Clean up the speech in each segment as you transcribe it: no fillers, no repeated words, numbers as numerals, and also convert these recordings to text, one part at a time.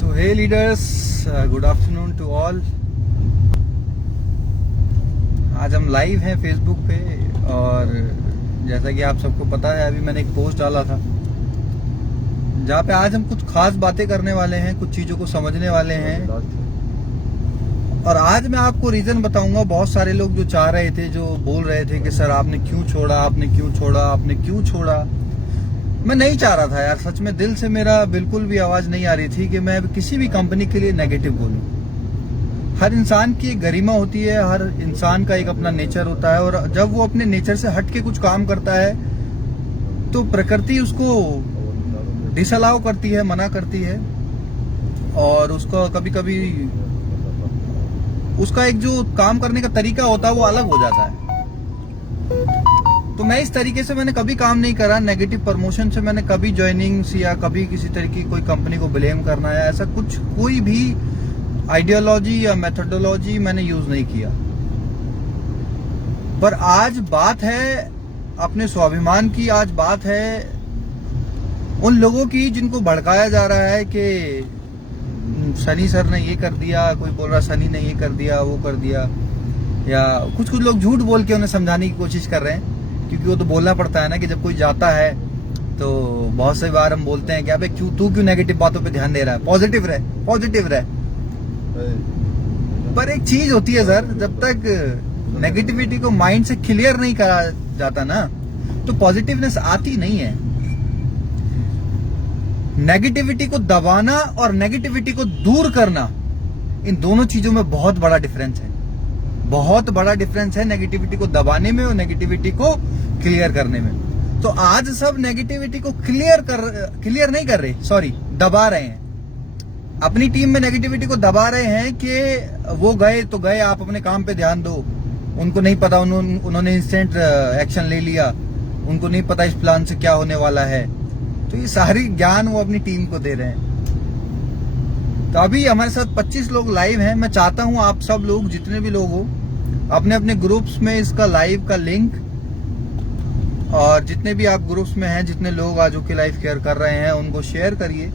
So hey leaders, good afternoon to all. आज हम live हैं फेसबुक पे और जैसा कि आप सबको पता है अभी मैंने एक पोस्ट डाला था जहाँ पे आज हम कुछ खास बातें करने वाले हैं, कुछ चीजों को समझने वाले हैं। और आज मैं आपको रीजन बताऊंगा। बहुत सारे लोग जो चाह रहे थे, जो बोल रहे थे कि सर आपने क्यों छोड़ा, आपने क्यों छोड़ा, आपने क्यों छोड़ा। मैं नहीं चाह रहा था यार, सच में दिल से मेरा बिल्कुल भी आवाज नहीं आ रही थी कि मैं किसी भी कंपनी के लिए नेगेटिव बोलूं। हर इंसान की एक गरिमा होती है, हर इंसान का एक अपना नेचर होता है और जब वो अपने नेचर से हट के कुछ काम करता है तो प्रकृति उसको डिसअलाउ करती है, मना करती है और उसको कभी कभी उसका एक जो काम करने का तरीका होता है वो अलग हो जाता है। तो मैं इस तरीके से मैंने कभी काम नहीं करा। नेगेटिव प्रमोशन से मैंने कभी ज्वाइनिंग्स या कभी किसी तरह की कोई कंपनी को ब्लेम करना या ऐसा कुछ कोई भी आइडियोलॉजी या मेथोडोलॉजी मैंने यूज नहीं किया। पर आज बात है अपने स्वाभिमान की, आज बात है उन लोगों की जिनको भड़काया जा रहा है कि सनी सर ने ये कर दिया, कोई बोल रहा सनी ने ये कर दिया, वो कर दिया, या कुछ लोग झूठ बोल के उन्हें समझाने की कोशिश कर रहे हैं। क्योंकि वो तो बोलना पड़ता है ना कि जब कोई जाता है तो बहुत सी बार हम बोलते हैं कि अबे तू क्यों नेगेटिव बातों पे ध्यान दे रहा है, पॉजिटिव रहे, पॉजिटिव रहे। पर एक चीज होती है सर, जब तक नेगेटिविटी को माइंड से क्लियर नहीं करा जाता ना तो पॉजिटिवनेस आती नहीं है। नेगेटिविटी को दबाना और नेगेटिविटी को दूर करना, इन दोनों चीजों में बहुत बड़ा डिफरेंस है, बहुत बड़ा डिफरेंस है नेगेटिविटी को दबाने में और नेगेटिविटी को क्लियर करने में। तो आज सब नेगेटिविटी को क्लियर नहीं कर रहे, सॉरी, दबा रहे हैं। अपनी टीम में नेगेटिविटी को दबा रहे हैं कि वो गए तो गए, आप अपने काम पे ध्यान दो। उनको नहीं पता, उन्होंने इंस्टेंट एक्शन ले लिया, उनको नहीं पता इस प्लान से क्या होने वाला है। तो ये सारी ज्ञान वो अपनी टीम को दे रहे हैं। तो अभी हमारे साथ 25 लोग लाइव हैं। मैं चाहता हूं आप सब लोग, जितने भी लोग हो, अपने अपने ग्रुप्स में इसका लाइव का लिंक, और जितने भी आप ग्रुप्स में हैं, जितने लोग आज के लाइव केयर कर रहे हैं, उनको शेयर करिए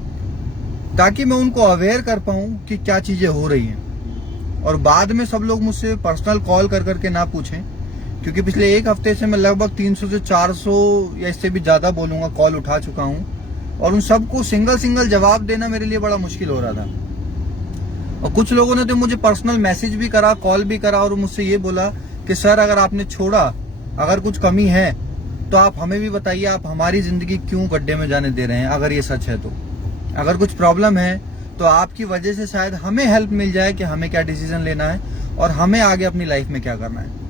ताकि मैं उनको अवेयर कर पाऊं कि क्या चीजें हो रही हैं। और बाद में सब लोग मुझसे पर्सनल कॉल कर करके ना पूछें, क्योंकि पिछले एक हफ्ते से मैं लगभग 300 से 400 या इससे भी ज्यादा बोलूंगा कॉल उठा चुका हूं और उन सबको सिंगल जवाब देना मेरे लिए बड़ा मुश्किल हो रहा था। और कुछ लोगों ने तो मुझे पर्सनल मैसेज भी करा, कॉल भी करा और मुझसे ये बोला कि सर अगर आपने छोड़ा, अगर कुछ कमी है तो आप हमें भी बताइए, आप हमारी जिंदगी क्यों गड्ढे में जाने दे रहे हैं। अगर ये सच है तो, अगर कुछ प्रॉब्लम है तो आपकी वजह से शायद हमें हेल्प मिल जाए कि हमें क्या डिसीजन लेना है और हमें आगे अपनी लाइफ में क्या करना है।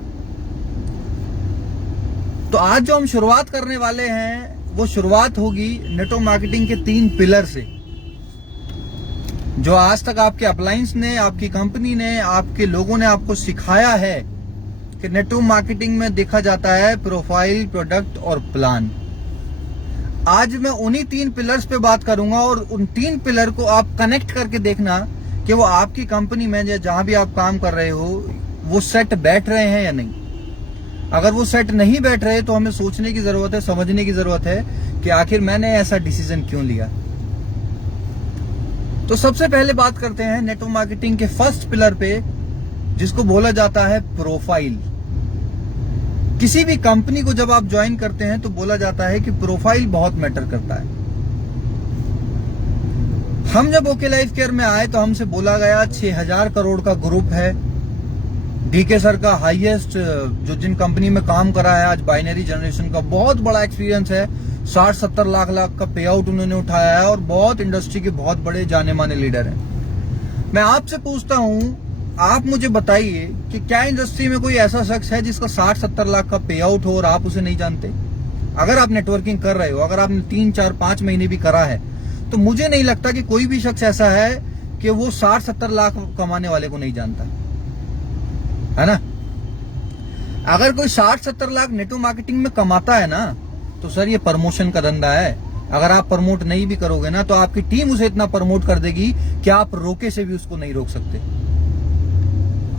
तो आज जो हम शुरुआत करने वाले हैं वो शुरुआत होगी नेटवर्क मार्केटिंग के 3 पिलर से, जो आज तक आपके अपलायंस ने, आपकी कंपनी ने, आपके लोगों ने आपको सिखाया है कि नेटवर्क मार्केटिंग में देखा जाता है प्रोफाइल, प्रोडक्ट और प्लान। आज मैं उन्हीं 3 पिलर्स पे बात करूंगा और उन 3 पिलर को आप कनेक्ट करके देखना कि वो आपकी कंपनी में या जहां भी आप काम कर रहे हो वो सेट बैठ रहे हैं या नहीं। अगर वो सेट नहीं बैठ रहे तो हमें सोचने की जरूरत है, समझने की जरूरत है कि आखिर मैंने ऐसा डिसीजन क्यों लिया। तो सबसे पहले बात करते हैं नेटवर्क मार्केटिंग के फर्स्ट पिलर पे, जिसको बोला जाता है प्रोफाइल। किसी भी कंपनी को जब आप ज्वाइन करते हैं तो बोला जाता है कि प्रोफाइल बहुत मैटर करता है। हम जब ओके लाइफ केयर में आए तो हमसे बोला गया 6000 करोड़ का ग्रुप है। डीके सर का हाईएस्ट, जो जिन कंपनी में काम करा है आज, बाइनरी जनरेशन का बहुत बड़ा एक्सपीरियंस है। 60-70 लाख का पे आउट उन्होंने उठाया है और बहुत इंडस्ट्री के बहुत बड़े जाने माने लीडर हैं। मैं आपसे पूछता हूं, आप मुझे बताइए कि क्या इंडस्ट्री में कोई ऐसा शख्स है जिसका 60-70 लाख का पे आउट हो और आप उसे नहीं जानते? अगर आप नेटवर्किंग कर रहे हो, अगर आपने 3-4-5 महीने भी करा है, तो मुझे नहीं लगता कि कोई भी शख्स ऐसा है कि वो 60-70 लाख कमाने वाले को नहीं जानता है ना। अगर कोई 60-70 लाख नेटवर्क मार्केटिंग में कमाता है ना तो सर ये प्रमोशन का धंधा है। अगर आप प्रमोट नहीं भी करोगे ना तो आपकी टीम उसे इतना प्रमोट कर देगी कि आप रोके से भी उसको नहीं रोक सकते।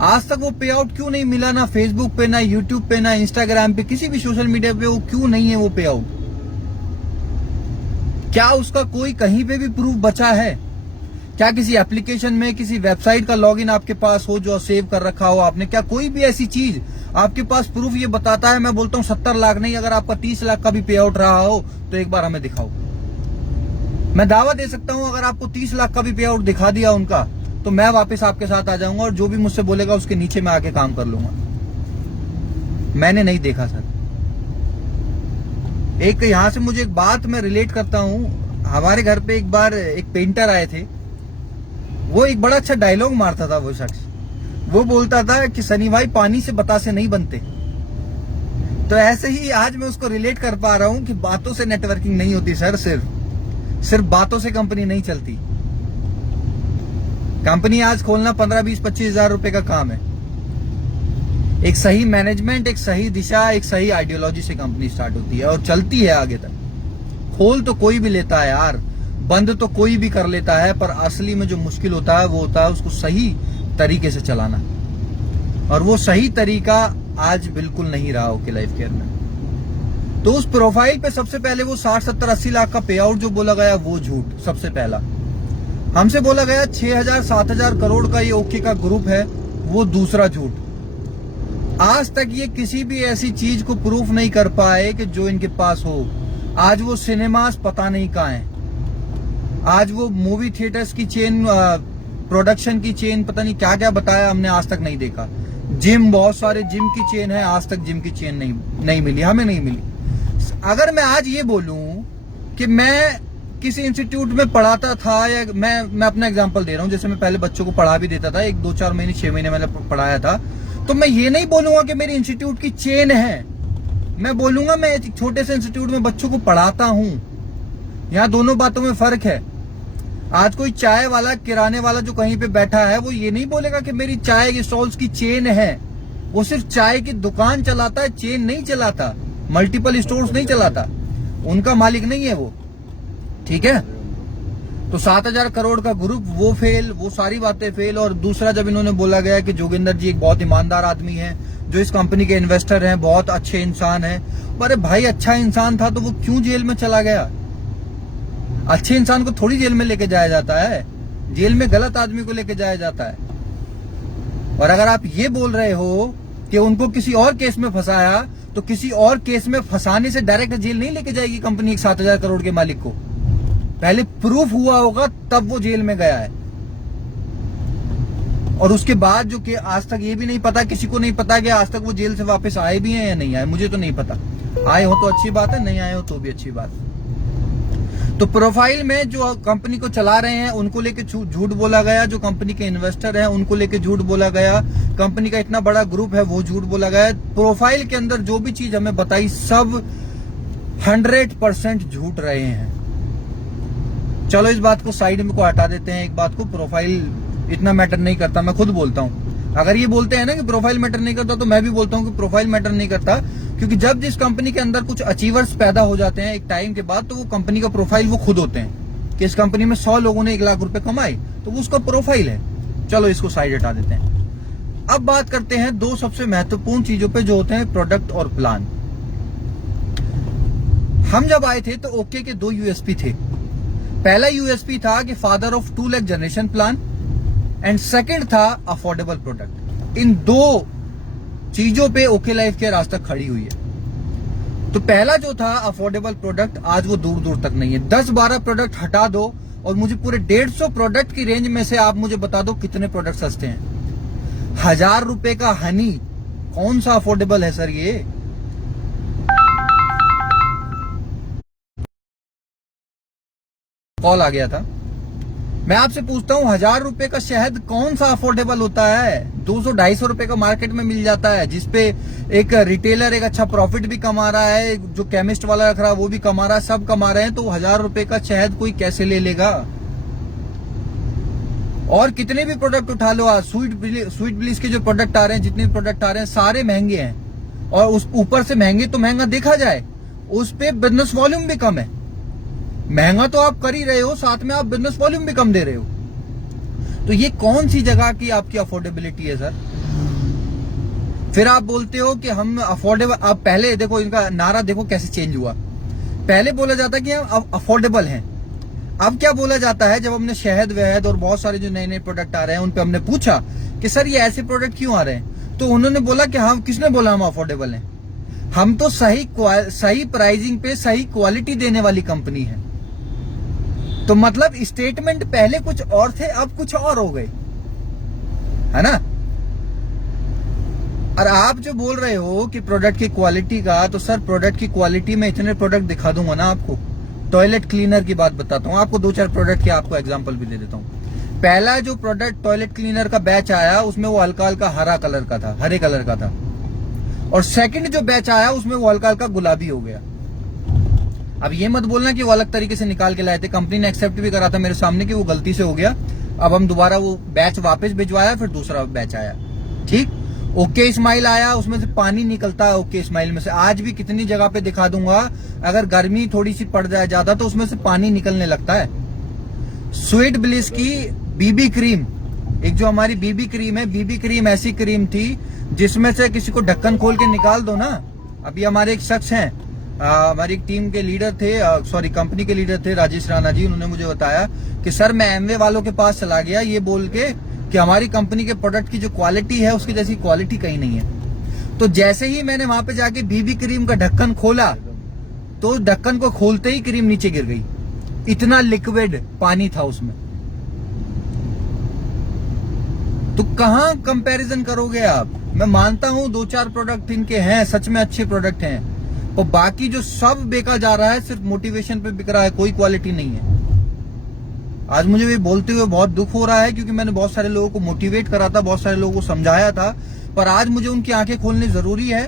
आज तक वो पे आउट क्यों नहीं मिला, ना फेसबुक पे, ना यूट्यूब पे, ना इंस्टाग्राम पे, किसी भी सोशल मीडिया पे वो क्यों नहीं है वो पे आउट? क्या उसका कोई कहीं पे भी प्रूफ बचा है? क्या किसी एप्लीकेशन में किसी वेबसाइट का लॉगिन आपके पास हो जो सेव कर रखा हो आपने? क्या कोई भी ऐसी चीज आपके पास प्रूफ ये बताता है? मैं बोलता हूं 70 लाख नहीं, अगर आपका 30 लाख का भी पे आउट रहा हो तो एक बार हमें दिखाओ। मैं दावा दे सकता हूं अगर आपको 30 लाख का भी पे आउट दिखा दिया उनका, तो मैं वापस आपके साथ आ जाऊंगा और जो भी मुझसे बोलेगा उसके नीचे मैं आके काम कर लूंगा। मैंने नहीं देखा सर। एक यहां से मुझे एक बात मैं रिलेट करता हूं। हमारे घर पे एक बार एक पेंटर आए थे, वो एक बड़ा अच्छा डायलॉग मारता था। वो शख्स वो बोलता था कि सनी भाई पानी से बतासे नहीं बनते। तो ऐसे ही आज मैं उसको रिलेट कर पा रहा हूं कि बातों से नेटवर्किंग नहीं होती सर। सिर्फ बातों से कंपनी नहीं चलती। कंपनी आज खोलना 15, 20, 25 हजार रुपए का काम है। एक सही मैनेजमेंट, एक सही दिशा, एक सही आइडियोलॉजी से कंपनी स्टार्ट होती है और चलती है आगे तक। खोल तो कोई भी लेता है यार, बंद तो कोई भी कर लेता है, पर असली में जो मुश्किल होता है वो होता है उसको सही तरीके से चलाना। और वो सही तरीका आज बिल्कुल नहीं रहा ओके लाइफ केयर में। तो उस प्रोफाइल पे सबसे पहले वो 60, 70, 80 लाख का पे आउट जो बोला गया वो झूठ सबसे पहला। हमसे बोला गया 6,000, 7,000 करोड़ का ये ओके का ग्रुप है, वो दूसरा झूठ। आज तक ये किसी भी ऐसी चीज को प्रूफ नहीं कर पाए कि जो इनके पास हो। आज वो सिनेमास पता नहीं कहाँ है, आज वो मूवी थिएटर्स की चेन, प्रोडक्शन की चेन, पता नहीं क्या क्या बताया, हमने आज तक नहीं देखा। जिम, बहुत सारे जिम की चेन है, आज तक जिम की चेन नहीं मिली, हमें नहीं मिली। अगर मैं आज ये बोलूं कि मैं किसी इंस्टीट्यूट में पढ़ाता था, या मैं अपना एग्जांपल दे रहा हूं, जैसे मैं पहले बच्चों को पढ़ा भी देता था, 1, 2, 4 महीने, 6 महीने मैंने पढ़ाया था, तो मैं ये नहीं बोलूंगा कि मेरे इंस्टीट्यूट की चेन है। मैं बोलूंगा मैं एक छोटे से इंस्टीट्यूट में बच्चों को पढ़ाता हूं। यहां दोनों बातों में फर्क है। आज कोई चाय वाला, किराने वाला जो कहीं पे बैठा है, वो ये नहीं बोलेगा कि मेरी चाय की स्टॉल्स की चेन है। वो सिर्फ चाय की दुकान चलाता है, चेन नहीं चलाता, मल्टीपल स्टोर्स नहीं चलाता, उनका मालिक नहीं है वो। ठीक है, तो 7,000 करोड़ का ग्रुप वो फेल, वो सारी बातें फेल। और दूसरा, जब इन्होंने बोला गया कि जोगिंदर जी एक बहुत ईमानदार आदमी है, जो इस कंपनी के इन्वेस्टर हैं, बहुत अच्छे इंसान हैं। अरे भाई, अच्छा इंसान था तो वो क्यों जेल में चला गया? अच्छे इंसान को थोड़ी जेल में लेके जाया जाता है, जेल में गलत आदमी को लेके जाया जाता है। और अगर आप ये बोल रहे हो कि उनको किसी और केस में फंसाया, तो किसी और केस में फंसाने से डायरेक्ट जेल नहीं लेके जाएगी कंपनी एक 7,000 करोड़ के मालिक को। पहले प्रूफ हुआ होगा तब वो जेल में गया है। और उसके बाद जो कि आज तक ये भी नहीं पता, किसी को नहीं पता कि आज तक वो जेल से वापस आए भी हैं या नहीं आए। मुझे तो नहीं पता, आए हो तो अच्छी बात है, नहीं आए हो तो भी अच्छी बात है। तो प्रोफाइल में जो कंपनी को चला रहे हैं उनको लेके झूठ बोला गया, जो कंपनी के इन्वेस्टर हैं उनको लेके झूठ बोला गया, कंपनी का इतना बड़ा ग्रुप है वो झूठ बोला गया। प्रोफाइल के अंदर जो भी चीज हमें बताई सब 100% झूठ रहे हैं। चलो इस बात को साइड में को हटा देते हैं। एक बात को, प्रोफाइल इतना मैटर नहीं करता, मैं खुद बोलता हूं। अगर ये बोलते हैं ना कि प्रोफाइल मैटर नहीं करता, तो मैं भी बोलता हूं कि प्रोफाइल मैटर नहीं करता, क्योंकि जब जिस कंपनी के अंदर कुछ अचीवर्स पैदा हो जाते हैं एक टाइम के बाद, तो वो कंपनी का प्रोफाइल वो खुद होते हैं। कि इस कंपनी में 100 लोगों ने 1 लाख रुपए कमाए, तो वो उसका प्रोफाइल है। चलो इसको साइड हटा देते हैं। अब बात करते हैं 2 सबसे महत्वपूर्ण चीजों पे, जो होते हैं प्रोडक्ट और प्लान। हम जब आए थे तो ओके के 2 यूएसपी थे। पहला यूएसपी था कि father of 2 lakh generation plan, and second था अफोर्डेबल प्रोडक्ट। इन 2 चीजों पे ओके लाइफ केयर आज तक खड़ी हुई है। तो पहला जो था अफोर्डेबल प्रोडक्ट, आज वो दूर दूर तक नहीं है। 10-12 प्रोडक्ट हटा दो और मुझे पूरे 150 प्रोडक्ट की रेंज में से आप मुझे बता दो कितने प्रोडक्ट सस्ते हैं। 1,000 रुपए का हनी कौन सा अफोर्डेबल है सर? ये कॉल आ गया था। मैं आपसे पूछता हूं, 1,000 रुपए का शहद कौन सा अफोर्डेबल होता है? 200-250 रुपए का मार्केट में मिल जाता है, जिसपे एक रिटेलर एक अच्छा प्रॉफिट भी कमा रहा है, जो केमिस्ट वाला रख रहा है वो भी कमा रहा है, सब कमा रहे हैं। तो 1,000 रुपए का शहद कोई कैसे ले लेगा? और कितने भी प्रोडक्ट उठा लो, आज स्वीट ब्लिस के जो प्रोडक्ट आ रहे हैं, जितने प्रोडक्ट आ रहे हैं, सारे महंगे हैं। और उस ऊपर से महंगे तो महंगा देखा जाए, उस पे बिजनेस वॉल्यूम भी कम है। महंगा तो आप कर ही रहे हो, साथ में आप बिजनेस वॉल्यूम भी कम दे रहे हो। तो ये कौन सी जगह की आपकी अफोर्डेबिलिटी है सर? फिर आप बोलते हो कि हम अफोर्डेबल। आप पहले देखो, इनका नारा देखो कैसे चेंज हुआ। पहले बोला जाता कि हम अफोर्डेबल हैं, अब क्या बोला जाता है, जब हमने शहद वहद और बहुत सारे जो नए नए प्रोडक्ट आ रहे हैं उन पे हमने पूछा कि सर ये ऐसे प्रोडक्ट क्यों आ रहे हैं, तो उन्होंने बोला कि हम, किसने बोला हम अफोर्डेबल हैं, हम तो सही प्राइसिंग पे सही क्वालिटी देने वाली कंपनी है। तो मतलब स्टेटमेंट पहले कुछ और थे, अब कुछ और हो गए, है ना। और आप जो बोल रहे हो कि प्रोडक्ट की क्वालिटी का, तो सर प्रोडक्ट की क्वालिटी में इतने प्रोडक्ट दिखा दूंगा ना आपको। टॉयलेट क्लीनर की बात बताता हूँ आपको, 2-4 प्रोडक्ट के आपको एग्जांपल भी दे देता हूँ। पहला जो प्रोडक्ट टॉयलेट क्लीनर का बैच आया उसमें वो हल्का हल्का हरे कलर का था। और सेकंड जो बैच आया उसमें वो हल्का हल्का गुलाबी हो गया। अब ये मत बोलना कि वो अलग तरीके से निकाल के लाए थे, कंपनी ने एक्सेप्ट भी करा था मेरे सामने कि वो गलती से हो गया। अब हम दोबारा वो बैच वापस भिजवाया, फिर दूसरा बैच आया, ठीक। ओके स्माइल आया, उसमें से पानी निकलता है ओके स्माइल में से, आज भी कितनी जगह पे दिखा दूंगा, अगर गर्मी थोड़ी सी पड़ जाए ज्यादा तो उसमें से पानी निकलने लगता है। स्वीट ब्लिस की बीबी क्रीम, एक जो हमारी बीबी क्रीम है, बीबी क्रीम ऐसी क्रीम थी जिसमें से किसी को ढक्कन खोल के निकाल दो ना। अभी हमारे एक शख्स हैं, हमारी एक टीम के लीडर थे, सॉरी कंपनी के लीडर थे, राजेश राणा जी, उन्होंने मुझे बताया कि सर मैं एमवे वालों के पास चला गया ये बोल के कि हमारी कंपनी के प्रोडक्ट की जो क्वालिटी है उसकी जैसी क्वालिटी कहीं नहीं है। तो जैसे ही मैंने वहां पे जाके बीबी क्रीम का ढक्कन खोला तो ढक्कन को खोलते ही क्रीम नीचे गिर गई, इतना लिक्विड पानी था उसमें। तो कहां कंपैरिजन करोगे आप। मैं मानता हूं 2-4 प्रोडक्ट इनके हैं, सच में अच्छे प्रोडक्ट हैं, और बाकी जो सब बेचा जा रहा है सिर्फ मोटिवेशन पे बिक रहा है, कोई क्वालिटी नहीं है। आज मुझे भी बोलते हुए बहुत दुख हो रहा है क्योंकि मैंने बहुत सारे लोगों को मोटिवेट करा था, बहुत सारे लोगों को समझाया था, पर आज मुझे उनकी आंखें खोलनी जरूरी है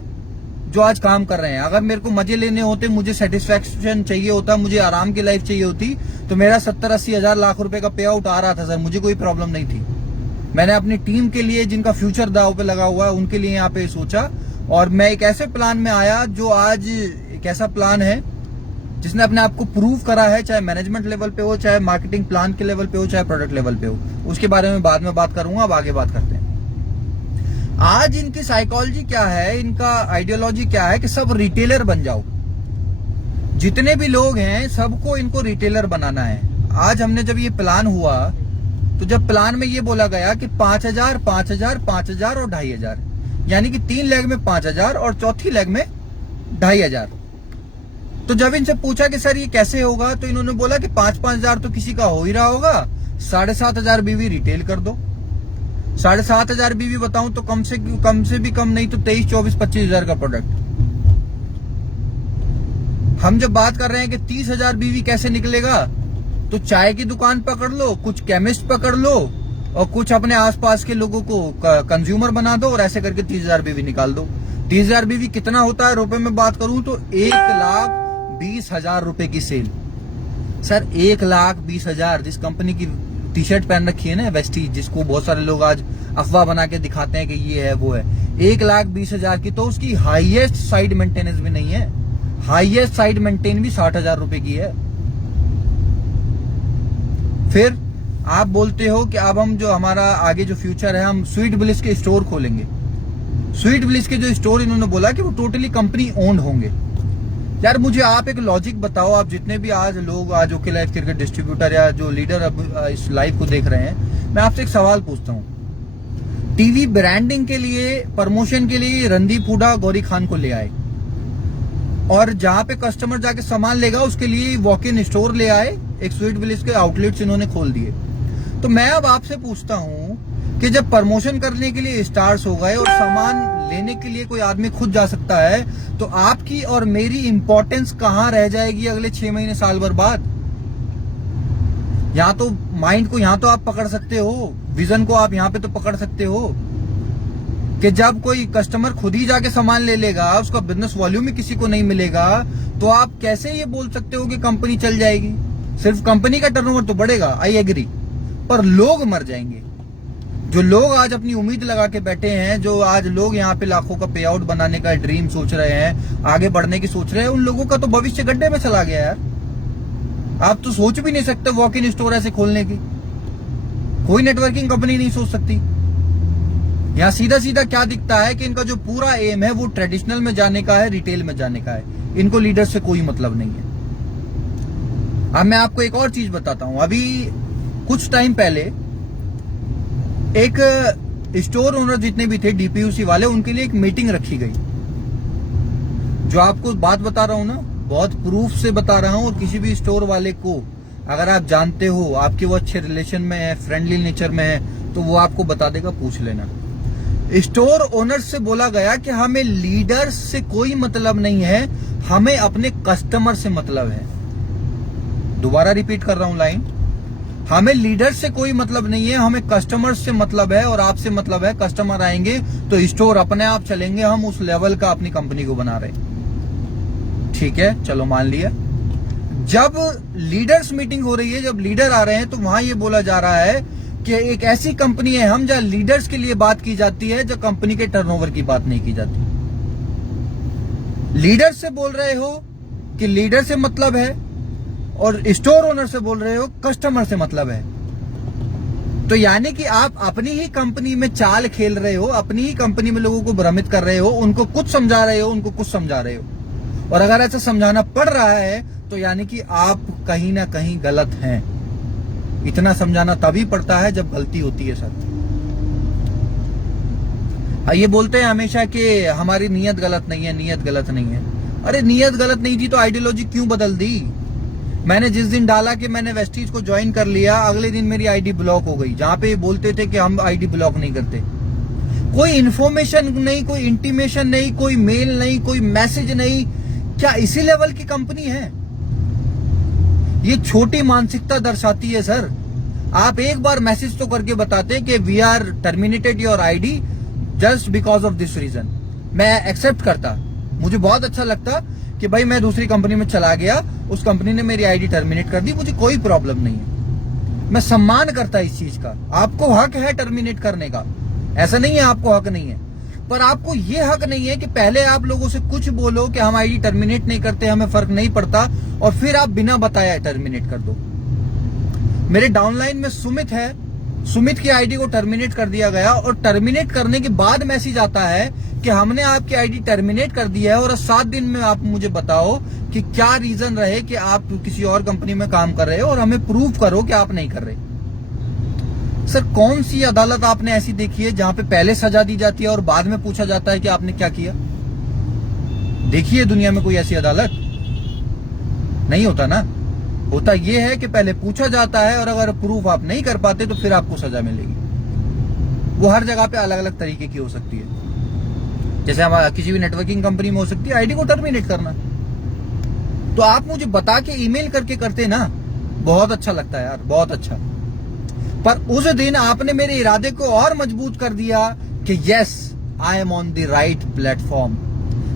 जो आज काम कर रहे हैं। अगर मेरे को मजे लेने होते, मुझे सेटिस्फेक्शन चाहिए होता, मुझे आराम की लाइफ चाहिए होती, तो मेरा 70-80 हजार लाख रुपए का पे आउट आ रहा था सर, मुझे कोई प्रॉब्लम नहीं थी। मैंने अपनी टीम के लिए, जिनका फ्यूचर दाव पे लगा हुआ है, उनके लिए यहाँ पे सोचा, और मैं एक ऐसे प्लान में आया जो आज एक ऐसा प्लान है जिसने अपने आप को प्रूव करा है, चाहे मैनेजमेंट लेवल पे हो, चाहे मार्केटिंग प्लान के लेवल पे हो, चाहे प्रोडक्ट लेवल पे हो। उसके बारे में बाद में बात करूंगा, अब आगे बात करते हैं। आज इनकी साइकोलॉजी क्या है, इनका आइडियोलॉजी क्या है कि सब रिटेलर बन जाओ। जितने भी लोग हैं सबको इनको रिटेलर बनाना है। आज हमने जब ये प्लान हुआ तो जब प्लान में ये बोला गया कि 5,000, 5,000, 5,000 और 2,500, यानी कि 3 लेग में 5,000 और चौथी लेग में 2,500। तो जब इनसे पूछा कि सर ये कैसे होगा, तो इन्होंने बोला कि 5-5 हजार तो किसी का हो ही रहा होगा, 7,500 बीवी रिटेल कर दो। 7,500 बीवी बताऊं तो कम से भी कम नहीं तो 23, 24, 25 हजार का प्रोडक्ट। हम जब बात कर रहे हैं कि 30,000 बीवी कैसे निकलेगा, तो चाय की दुकान पकड़ लो, कुछ केमिस्ट पकड़ लो, और कुछ अपने आसपास के लोगों को कंज्यूमर बना दो, और ऐसे करके 30,000 बीवी निकाल दो। 30,000 बीवी कितना होता है रुपए में बात करूं तो 1,20,000 रुपए की सेल। सर 1,20,000, जिस कंपनी की टी शर्ट पहन रखी है ना वेस्टीज, जिसको बहुत सारे लोग आज अफवाह बना के दिखाते हैं कि ये है वो है, 1,20,000 की, तो उसकी हाईएस्ट साइड मेंटेनेंस भी नहीं है। हाईएस्ट साइड मेंटेन भी 60,000 रुपए की है। फिर आप बोलते हो कि अब हम जो हमारा आगे जो फ्यूचर है, हम स्वीट ब्लिस के स्टोर खोलेंगे। स्वीट ब्लिस के जो स्टोर इन्होंने बोला कि वो टोटली कंपनी ओन्ड होंगे। यार मुझे आप एक लॉजिक बताओ, आप जितने भी आज लोग आज ओके लाइफ क्रिकेट डिस्ट्रीब्यूटर या जो लीडर अब इस लाइव को देख रहे हैं, मैं आपसे एक सवाल पूछता हूं। टीवी ब्रांडिंग के लिए, प्रमोशन के लिए रणदीप हुड्डा गौरी खान को ले आए, और जहां पे कस्टमर जाके सामान लेगा उसके लिए वॉक इन स्टोर ले आए, एक स्वीट ब्लिस के आउटलेट्स इन्होंने खोल दिए। तो मैं अब आपसे पूछता हूं कि जब प्रमोशन करने के लिए स्टार्स हो गए और सामान लेने के लिए कोई आदमी खुद जा सकता है, तो आपकी और मेरी इंपॉर्टेंस कहां रह जाएगी अगले 6 महीने साल भर बाद। यहां तो माइंड को यहां तो आप पकड़ सकते हो, विजन को आप यहां पे तो पकड़ सकते हो कि जब कोई कस्टमर खुद ही जाके सामान ले लेगा, उसका बिजनेस वॉल्यूम ही किसी को नहीं मिलेगा, तो आप कैसे ये बोल सकते हो कि कंपनी चल जाएगी। सिर्फ कंपनी का टर्नओवर तो बढ़ेगा, आई एग्री, पर लोग मर जाएंगे। जो लोग आज अपनी उम्मीद लगा के बैठे हैं, जो आज लोग यहाँ पे लाखों का पे आउट बनाने का ड्रीम सोच रहे हैं, आगे बढ़ने की सोच रहे हैं, उन लोगों का तो भविष्य गड्ढे में चला गया यार। आप तो सोच भी नहीं सकते वॉक इन स्टोर ऐसे खोलने की, कोई नेटवर्किंग कंपनी नहीं सोच सकती। यहाँ सीधा सीधा क्या दिखता है कि इनका जो पूरा एम है वो ट्रेडिशनल में जाने का है, रिटेल में जाने का है। इनको लीडर से कोई मतलब नहीं है। अब मैं आपको एक और चीज बताता हूं। अभी कुछ टाइम पहले एक स्टोर ओनर जितने भी थे डीपीयूसी वाले, उनके लिए एक मीटिंग रखी गई। जो आपको बात बता रहा हूं ना, बहुत प्रूफ से बता रहा हूं। और किसी भी स्टोर वाले को अगर आप जानते हो, आपके वो अच्छे रिलेशन में है, फ्रेंडली नेचर में है, तो वो आपको बता देगा, पूछ लेना। स्टोर ओनर से बोला गया कि हमें लीडर्स से कोई मतलब नहीं है, हमें अपने कस्टमर से मतलब है। दोबारा रिपीट कर रहा हूं लाइन, हमें लीडर से कोई मतलब नहीं है, हमें कस्टमर से मतलब है और आपसे मतलब है। कस्टमर आएंगे तो स्टोर अपने आप चलेंगे, हम उस लेवल का अपनी कंपनी को बना रहे हैं। ठीक है, चलो मान लिया। जब लीडर्स मीटिंग हो रही है, जब लीडर आ रहे हैं, तो वहां ये बोला जा रहा है कि एक ऐसी कंपनी है हम जहां लीडर्स के लिए बात की जाती है, जो कंपनी के टर्नओवर की बात नहीं की जाती। लीडर से बोल रहे हो कि लीडर से मतलब है, और स्टोर ओनर से बोल रहे हो कस्टमर से मतलब है। तो यानी कि आप अपनी ही कंपनी में चाल खेल रहे हो, अपनी ही कंपनी में लोगों को भ्रमित कर रहे हो, उनको कुछ समझा रहे हो, उनको कुछ समझा रहे हो। और अगर ऐसा समझाना पड़ रहा है तो यानी कि आप कहीं ना कहीं गलत हैं। इतना समझाना तभी पड़ता है जब गलती होती है सर। ये बोलते हैं हमेशा कि हमारी नीयत गलत नहीं है, नीयत गलत नहीं है। अरे नीयत गलत नहीं थी तो आइडियोलॉजी क्यों बदल दी? मैंने जिस दिन डाला कि मैंने वेस्टीज को ज्वाइन कर लिया, अगले दिन मेरी आईडी ब्लॉक हो गई। जहां पे बोलते थे कि हम आईडी ब्लॉक नहीं करते, कोई इन्फॉर्मेशन नहीं, कोई इंटीमेशन नहीं, कोई मेल नहीं, कोई मैसेज नहीं। क्या इसी लेवल की कंपनी है? ये छोटी मानसिकता दर्शाती है सर। आप एक बार मैसेज तो करके बताते कि we are terminated your ID just because of this reason, मैं एक्सेप्ट करता। मुझे बहुत अच्छा लगता कि भाई मैं दूसरी कंपनी में चला गया, उस कंपनी ने मेरी आईडी टर्मिनेट कर दी, मुझे कोई प्रॉब्लम नहीं है। मैं सम्मान करता इस चीज का। आपको हक है टर्मिनेट करने का, ऐसा नहीं है आपको हक नहीं है, पर आपको ये हक नहीं है कि पहले आप लोगों से कुछ बोलो कि हम आईडी टर्मिनेट नहीं करते, हमें फर्क नहीं पड़ता, और फिर आप बिना बताया टर्मिनेट कर दो। मेरे डाउनलाइन में सुमित है, सुमित की आईडी को टर्मिनेट कर दिया गया, और टर्मिनेट करने के बाद मैसेज आता है कि हमने आपकी आईडी टर्मिनेट कर दी है, और 7 दिन में आप मुझे बताओ कि क्या रीजन रहे कि आप किसी और कंपनी में काम कर रहे हो, और हमें प्रूव करो कि आप नहीं कर रहे। सर कौन सी अदालत आपने ऐसी देखी है जहां पे पहले सजा दी जाती है और बाद में पूछा जाता है कि आपने क्या किया? देखिए दुनिया में कोई ऐसी अदालत नहीं होता ना। होता यह है कि पहले पूछा जाता है, और अगर प्रूफ आप नहीं कर पाते तो फिर आपको सजा मिलेगी। वो हर जगह पे अलग अलग तरीके की हो सकती है। जैसे हमारा किसी भी नेटवर्किंग कंपनी में हो सकती है आईडी को टर्मिनेट करना। तो आप मुझे बता के ईमेल करके करते ना, बहुत अच्छा लगता है यार, बहुत अच्छा। पर उस दिन आपने मेरे इरादे को और मजबूत कर दिया कि yes I am on the right platform.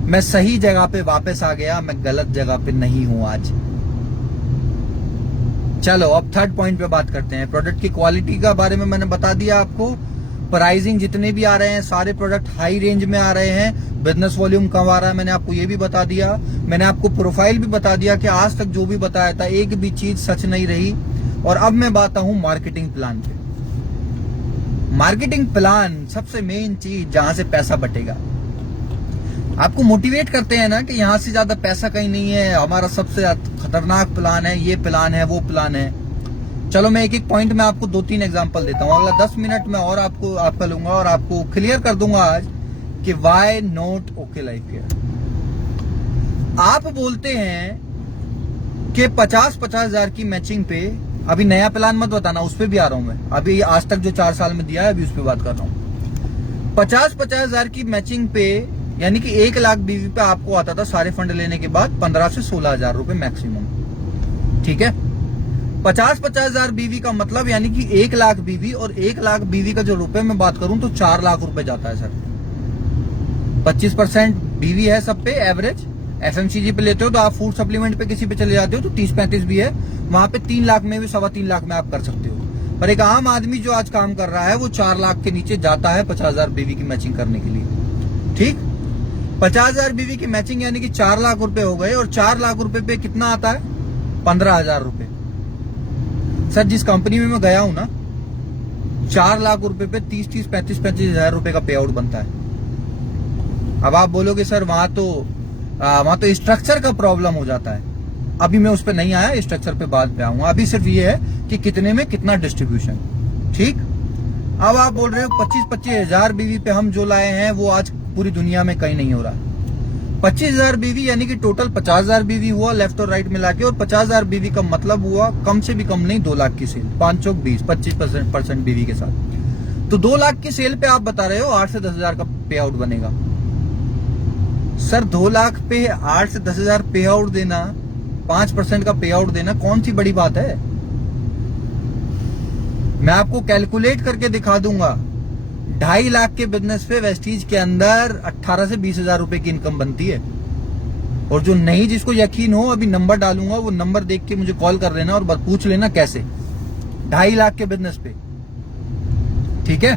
मैं सही जगह पे वापस आ गया, मैं गलत जगह पे नहीं हूं आज। चलो अब थर्ड पॉइंट पे बात करते हैं। प्रोडक्ट की क्वालिटी का बारे में मैंने बता दिया आपको। प्राइसिंग जितने भी आ रहे हैं सारे प्रोडक्ट हाई रेंज में आ रहे हैं, बिजनेस वॉल्यूम कम आ रहा है, मैंने आपको ये भी बता दिया। मैंने आपको प्रोफाइल भी बता दिया कि आज तक जो भी बताया था एक भी चीज सच नहीं रही। और अब मैं बात हूं मार्केटिंग प्लान पे। मार्केटिंग प्लान सबसे मेन चीज जहां से पैसा बटेगा। आपको मोटिवेट करते हैं ना कि यहां से ज्यादा पैसा कहीं नहीं है, हमारा सबसे खतरनाक प्लान है, ये प्लान है, वो प्लान है। चलो मैं एक एक पॉइंट में आपको 2-3 एग्जांपल देता हूं। अगला 10 मिनट में और आपका लूंगा और आपको क्लियर कर दूंगा आज कि why not okay life care. आप बोलते हैं कि 50-50 हजार की मैचिंग पे, अभी नया प्लान मत बताना, उस पर भी आ रहा हूं मैं। अभी आज तक जो 4 साल में दिया है अभी उस पर बात कर रहा हूं। 50-50 हजार की मैचिंग पे यानी कि 1 लाख बीवी पे आपको आता था सारे फंड लेने के बाद 15 से 16 हजार रुपए मैक्सिमम। ठीक है, 50-50 हजार बीवी का मतलब यानी कि 1 लाख बीवी, और 1 लाख बीवी का जो रुपए में बात करूं तो 4 लाख रुपए जाता है सर। 25% बीवी है सब पे एवरेज। एफएमसीजी पे लेते हो तो आप फूड सप्लीमेंट पे किसी पे चले जाते हो तो 30-35 भी है, वहां पे 3 लाख में भी 3.25 लाख में आप कर सकते हो। पर एक आम आदमी जो आज काम कर रहा है वो 4 लाख के नीचे जाता है 50 हजार बीवी की मैचिंग करने के लिए। ठीक, 50 हजार बीवी की मैचिंग यानी कि 4 लाख रुपए हो गए, और 4 लाख रुपए पे कितना आता है? 15 हजार रुपए। सर जिस कंपनी में मैं गया हूं ना, 4 लाख रुपए पे 30-30, 35-35 हजार रुपए का पे आउट बनता है। अब आप बोलोगे सर वहां तो स्ट्रक्चर का प्रॉब्लम हो जाता है। अभी मैं उस पर नहीं आया, स्ट्रक्चर पे बाद पे आऊंगा। अभी सिर्फ ये है कि कितने में कितना डिस्ट्रीब्यूशन। ठीक, अब आप बोल रहे हो 25-25 हजार बीवी पे हम जो लाए हैं वो आज पूरी दुनिया में कहीं नहीं हो रहा। 25,000 बीवी यानी कि टोटल 50,000 बीवी हुआ लेफ्ट और राइट मिला के, और 50,000 बीवी का मतलब हुआ कम से भी कम नहीं 2 लाख की सेल, 5 चौक 20, 25% बीवी के साथ। तो 2 लाख की सेल पे आप बता रहे हो 8 से 10,000 का पे आउट बनेगा। सर 2 लाख पे 8 से 10,000 पे आउट देना, 5% का पे आउट देना कौन सी बड़ी बात है? मैं आपको कैलकुलेट करके दिखा दूंगा। 2.5 लाख के बिजनेस पे वेस्टीज के अंदर 18 से 20,000 रुपए की इनकम बनती है। और जो नहीं, जिसको यकीन हो, अभी नंबर डालूंगा, वो नंबर देख के मुझे कॉल कर लेना और पूछ लेना कैसे। 2.5 लाख के बिजनेस पे, ठीक है।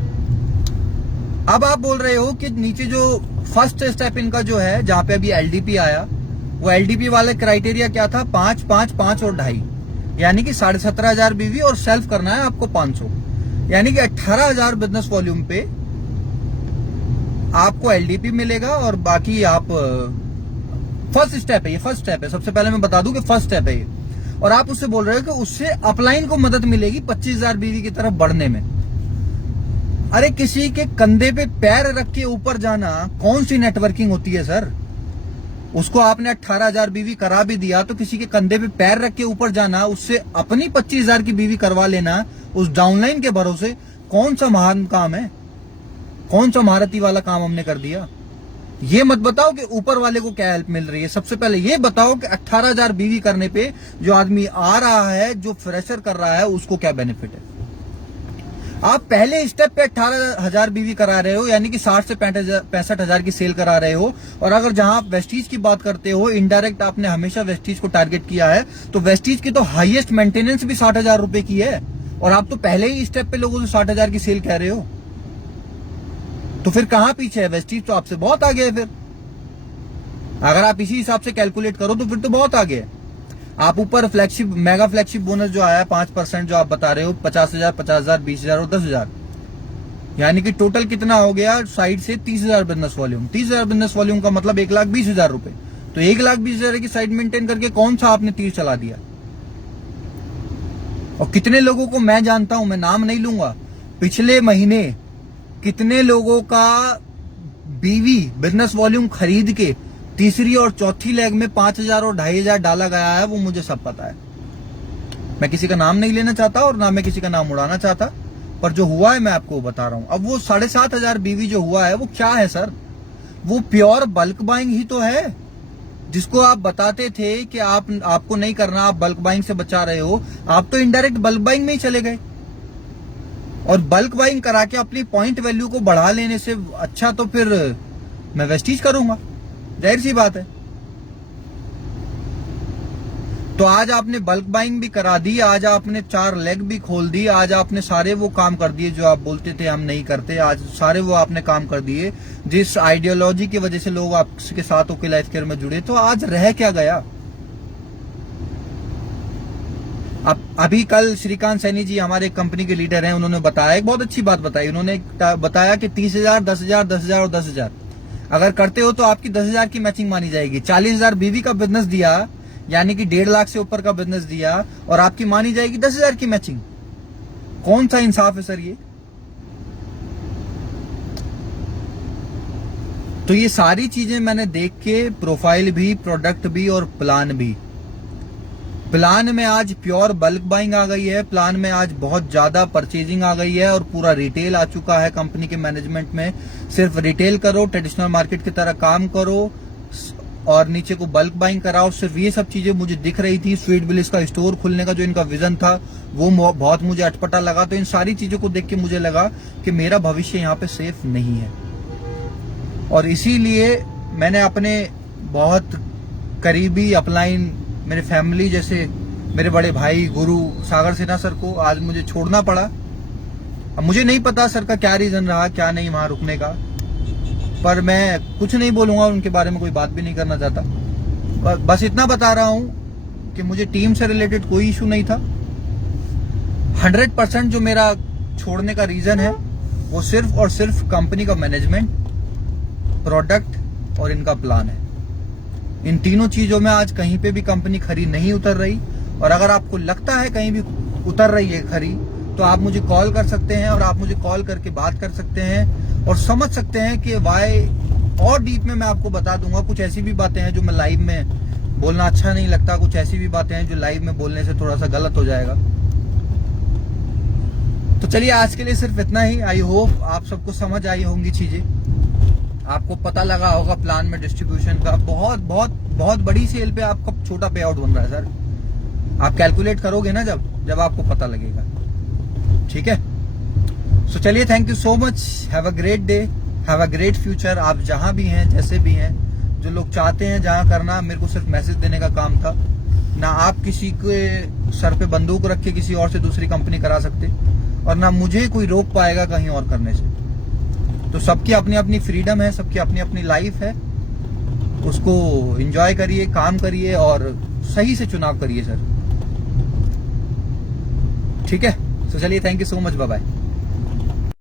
अब आप बोल रहे हो कि नीचे जो फर्स्ट स्टेप इनका जो है, जहां पे अभी एलडीपी आया, वो एलडीपी वाले क्राइटेरिया क्या था? 5, 5, 5 और 2.5, यानी कि 17,500 बीवी, और सेल्फ करना है आपको 500, यानी कि 18,000 बिजनेस वॉल्यूम पे आपको एलडीपी मिलेगा। और बाकी आप फर्स्ट स्टेप है, ये फर्स्ट स्टेप है। सबसे पहले मैं बता दूं कि फर्स्ट स्टेप है ये। और आप उससे बोल रहे हो कि उससे अपलाइन को मदद मिलेगी 25,000 बीवी की तरफ बढ़ने में। अरे किसी के कंधे पे पैर रख के ऊपर जाना कौन सी नेटवर्किंग होती है सर? उसको आपने 18,000 बीवी करा भी दिया, तो किसी के कंधे पे पैर रख के ऊपर जाना, उससे अपनी 25,000 की बीवी करवा लेना उस डाउनलाइन के भरोसे, कौन सा महान काम है? कौन सा महारती वाला काम हमने कर दिया? ये मत बताओ कि ऊपर वाले को क्या हेल्प मिल रही है। सबसे पहले ये बताओ कि 18,000 बीवी करने पे जो आदमी आ रहा है, जो फ्रेशर कर रहा है, उसको क्या बेनिफिट है। आप पहले स्टेप पे 18,000 बीवी करा रहे हो, यानी कि 60 से 65,000 की सेल करा रहे हो। और अगर जहां आप वेस्टीज की बात करते हो, इनडायरेक्ट आपने हमेशा वेस्टीज को टारगेट किया है, तो वेस्टीज की तो हाईएस्ट मेंटेनेंस भी 60,000 रुपए की है, और आप तो पहले ही स्टेप पे लोगों से 60,000 की सेल कह रहे हो। तो फिर कहां पीछे है? वेस्टीज तो आपसे बहुत आगे है। फिर अगर आप इसी हिसाब से कैलकुलेट करो तो फिर तो बहुत आगे है। आप ऊपर फ्लैगशिप, मेगा फ्लैगशिप बोनस जो आया 5% जो आप बता रहे हो, 50,000, 50,000, 20,000 और 10,000, यानी कि टोटल कितना हो गया साइड से? 30,000 बिजनेस वॉल्यूम। 30,000 बिजनेस वॉल्यूम का मतलब 1,20,000 रुपए। तो 1,20,000 की साइड मेंटेन करके कौन सा आपने तीर चला दिया? और कितने लोगों को मैं जानता हूं, मैं नाम नहीं लूंगा, पिछले महीने कितने लोगों का बीवी बिजनेस वॉल्यूम खरीद के तीसरी और चौथी लेग में 5,000 और 2,500 डाला गया है, वो मुझे सब पता है। मैं किसी का नाम नहीं लेना चाहता और ना मैं किसी का नाम उड़ाना चाहता, पर जो हुआ है मैं आपको बता रहा हूं। अब वो 7,500 बीवी जो हुआ है वो क्या है सर? वो प्योर बल्क बाइंग ही तो है, जिसको आप बताते थे कि आपको नहीं करना, आप बल्क बाइंग से बचा रहे हो। आप तो इनडायरेक्ट बल्क बाइंग में ही चले गए, और बल्क बाइंग करा के अपनी पॉइंट वैल्यू को बढ़ा लेने से अच्छा तो फिर मैं वेस्टीज करूंगा, जाहिर सी बात है। तो आज आपने बल्क बाइंग भी करा दी, आज आपने 4 लेग भी खोल दी, आज आपने सारे वो काम कर दिए जो आप बोलते थे हम नहीं करते। आज सारे वो आपने काम कर दिए जिस आइडियोलॉजी की वजह से लोग आपके साथ ओके लाइफ केयर में जुड़े। तो आज रह क्या गया? अभी कल श्रीकांत सैनी जी हमारे कंपनी के लीडर हैं, उन्होंने बताया, एक बहुत अच्छी बात बताई। उन्होंने बताया कि 30,000, 10,000, 10,000 और 10,000 अगर करते हो तो आपकी 10,000 की मैचिंग मानी जाएगी। 40,000 बीवी का बिजनेस दिया, यानी कि 1.5 लाख से ऊपर का बिजनेस दिया, और आपकी मानी जाएगी 10,000 की मैचिंग। कौन सा इंसाफ है सर ये? तो ये सारी चीजें मैंने देख के, प्रोफाइल भी, प्रोडक्ट भी और प्लान भी, प्लान में आज प्योर बल्क बाइंग आ गई है, प्लान में आज बहुत ज्यादा परचेजिंग आ गई है, और पूरा रिटेल आ चुका है कंपनी के मैनेजमेंट में। सिर्फ रिटेल करो, ट्रेडिशनल मार्केट की तरह काम करो, और नीचे को बल्क बाइंग कराओ। सिर्फ ये सब चीजें मुझे दिख रही थी। स्वीट विलेज का स्टोर खुलने का जो इनका विजन था वो बहुत मुझे अटपटा लगा। तो इन सारी चीजों को देख के मुझे लगा कि मेरा भविष्य यहाँ पे सेफ नहीं है, और इसीलिए मैंने अपने बहुत करीबी अपलाइन, मेरे फैमिली जैसे मेरे बड़े भाई गुरु सागर सिन्हा सर को आज मुझे छोड़ना पड़ा। अब मुझे नहीं पता सर का क्या रीजन रहा, क्या नहीं वहां रुकने का, पर मैं कुछ नहीं बोलूंगा, उनके बारे में कोई बात भी नहीं करना चाहता। बस इतना बता रहा हूं कि मुझे टीम से रिलेटेड कोई इशू नहीं था। 100% जो मेरा छोड़ने का रीजन है वो सिर्फ और सिर्फ कंपनी का मैनेजमेंट, प्रोडक्ट और इनका प्लान है। इन तीनों चीजों में आज कहीं पे भी कंपनी खरी नहीं उतर रही, और अगर आपको लगता है कहीं भी उतर रही है खरी, तो आप मुझे कॉल कर सकते हैं, और आप मुझे कॉल करके बात कर सकते हैं और समझ सकते हैं कि वाई, और डीप में मैं आपको बता दूंगा। कुछ ऐसी भी बातें हैं जो मैं लाइव में बोलना अच्छा नहीं लगता, कुछ ऐसी भी बातें हैं जो लाइव में बोलने से थोड़ा सा गलत हो जाएगा। तो चलिए आज के लिए सिर्फ इतना ही। आई होप आप सबको समझ आई होंगी चीजें, आपको पता लगा होगा प्लान में डिस्ट्रीब्यूशन का। बहुत बहुत बहुत बड़ी सेल पे आपका छोटा पे आउट बन रहा है सर। आप कैलकुलेट करोगे ना जब आपको पता लगेगा। ठीक है, सो चलिए, thank you so much, have a great day, have a great future. आप जहां भी हैं, जैसे भी हैं, जो लोग चाहते हैं जहां करना, मेरे को सिर्फ मैसेज देने का काम था ना। आप किसी के सर पे बंदूक रख के किसी और से दूसरी कंपनी करा सकते, और ना मुझे कोई रोक पाएगा कहीं और करने से। तो सबकी अपनी अपनी फ्रीडम है, सबकी अपनी अपनी लाइफ है, उसको एंजॉय करिए, काम करिए और सही से चुनाव करिए सर। ठीक है, तो चलिए, thank you so much, bye bye.